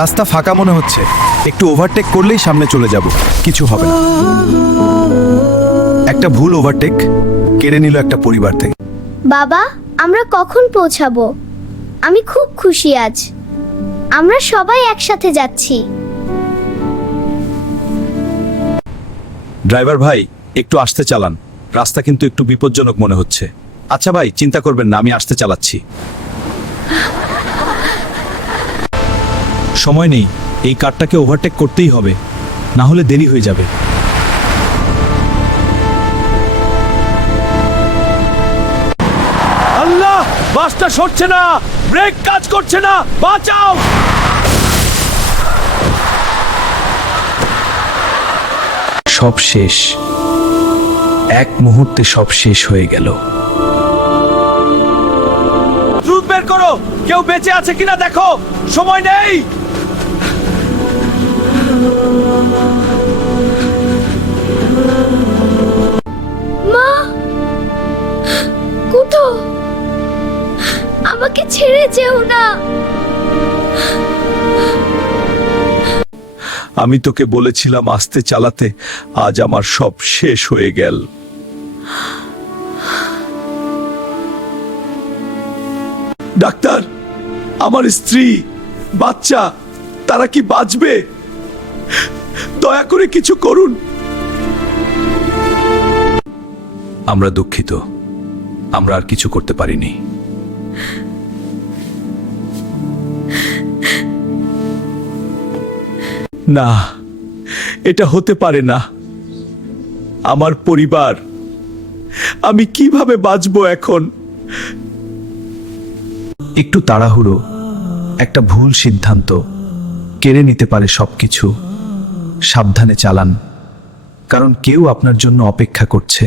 রাস্তা ফাঁকা মনে হচ্ছে, একটু ওভারটেক করলেই সামনে চলে যাব, কিছু হবে না। একটা ভুল ওভারটেক কেড়ে নিল একটা পরিবার থেকে। বাবা, আমরা কখন পৌঁছাবো? আমি খুব খুশি আজ। আমরা সবাই একসাথে যাচ্ছি। ড্রাইভার ভাই, একটু আস্তে চালান, রাস্তা কিন্তু একটু বিপজ্জনক মনে হচ্ছে। আচ্ছা ভাই, চিন্তা করবেন না, আমি আস্তে চালাচ্ছি। সময় নেই, এই কারটাকে ওভারটেক করতেই হবে, না হলে দেরি হয়ে যাবে। আল্লাহ, বাসটা সরছে না, ব্রেক কাজ করছে না, বাঁচাও! সব শেষ, এক মুহূর্তে সব শেষ হয়ে গেল। দ্রুত বের করো, কেউ বেঁচে আছে কিনা দেখো, সময় নেই। মা, কুটো, আমাকে ছেড়ে যেও না। আমি তোকে বলেছিলাম আস্তে চালাতে, আজ আমার সব শেষ হয়ে গেল। ডাক্তার, আমার স্ত্রী, বাচ্চা, তারা কি বাঁচবে? দয়া করে কিছু করুন। আমরা দুঃখিত, আমরা আর কিছু করতে পারিনি। না, এটা হতে পারে না। আমার পরিবার, আমি কিভাবে বাঁচবো এখন? একটু তাড়াহুড়ো, একটা ভুল সিদ্ধান্ত কেড়ে নিতে পারে সবকিছু। সাবধানে চালান, কারণ কেউ আপনার জন্য অপেক্ষা করছে।